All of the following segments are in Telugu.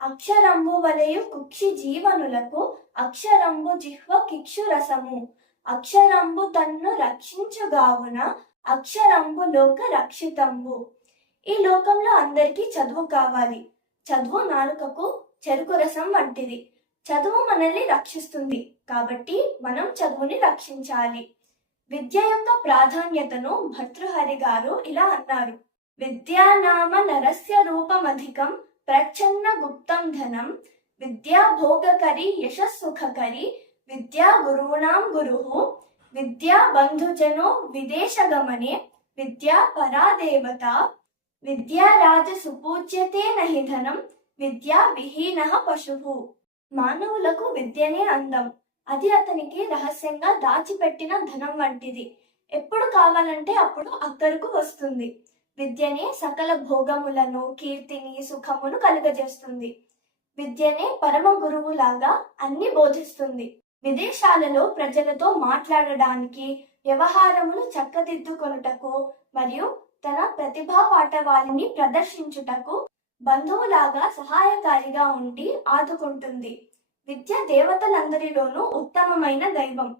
అక్షరంబు వలయు కుక్షి జీవనులకు అక్షరంబు జిహ్వ కిక్షు రసము. అక్షరంబు తన్ను రక్షించుగావున అక్షరంబు లోక రక్షితంబు. ఈ లోకంలో అందరికీ చదువు కావాలి. చదువు నాలుకకు చెరుకు రసం వంటిది. చదువు మనల్ని రక్షిస్తుంది కాబట్టి మనం చదువుని రక్షించాలి. విద్య యొక్క ప్రాధాన్యతను భర్తృహరి గారు ఇలా అన్నారు. విద్యానామ నరస్య రూపమధికం ప్రచ్ఛన్న గుప్తం ధనం. విద్యా భోగకరి యశస్సుఖకరి విద్యా గురూణాం గురుః. విద్యా బంధుజనో విదేశగమనే విద్యా పరాదేవత. విద్యా రాజ సుపూజ్యతే నహి ధనం విద్యా విహీనః పశుః. మానవులకు విద్యనే అందం. అది అతనికి రహస్యంగా దాచిపెట్టిన ధనం వంటిది. ఎప్పుడు కావాలంటే అప్పుడు అక్కడకు వస్తుంది. విద్యనే సకల భోగములను, కీర్తిని, సుఖమును కలుగజేస్తుంది. విద్యనే పరమ గురువులాగా అన్ని బోధిస్తుంది. విదేశాలలో ప్రజలతో మాట్లాడడానికి, వ్యవహారములు చక్కదిద్దుకొనుటకు మరియు తన ప్రతిభా పాటవాలిని ప్రదర్శించుటకు బంధువులాగా సహాయకారిగా ఉండి ఆదుకుంటుంది. విద్య దేవతలందరిలోనూ ఉత్తమమైన దైవం.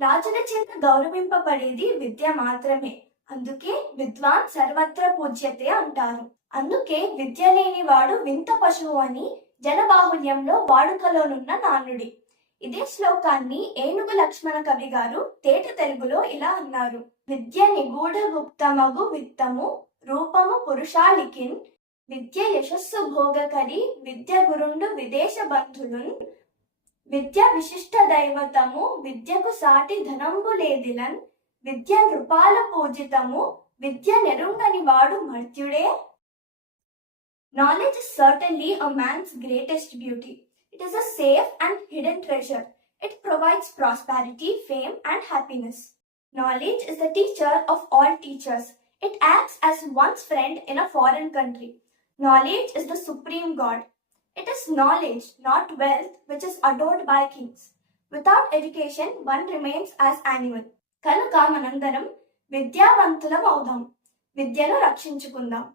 రాజుల చేత గౌరవింపబడేది విద్య మాత్రమే. అందుకే విద్వాన్ సర్వత్ర పూజ్యతే అంటారు. అందుకే విద్య లేని వాడు వింత పశువు అని జనబాహుల్యంలో వాడుకలోనున్న నానుడి. ఇదే శ్లోకాన్ని ఏనుగు లక్ష్మణ కవి గారు తేట తెలుగులో ఇలా అన్నారు. విద్య నిగూఢ గుప్తమగు విత్తము రూపము పురుషాలికిన్. విద్య యశస్సు భోగకరి విద్య గురుండు విదేశ బంధులున్. విద్య విశిష్ట దైవతము విద్యకు సాటి ధనంబు లేదిలన్. విద్య నృపాల పూజితము విద్య నెరుంగని వాడు మర్త్యుడే. Knowledge is certainly a man's greatest beauty. It is a safe and hidden treasure. It provides prosperity, fame, and happiness. Knowledge is the teacher of all teachers. It acts as one's friend in a foreign country. Knowledge is the supreme God. It is knowledge, not wealth, which is adored by kings. Without education, one remains as animal. కనుక మనందరం విద్యావంతులం అవుదాం. విద్యను రక్షించుకుందాం.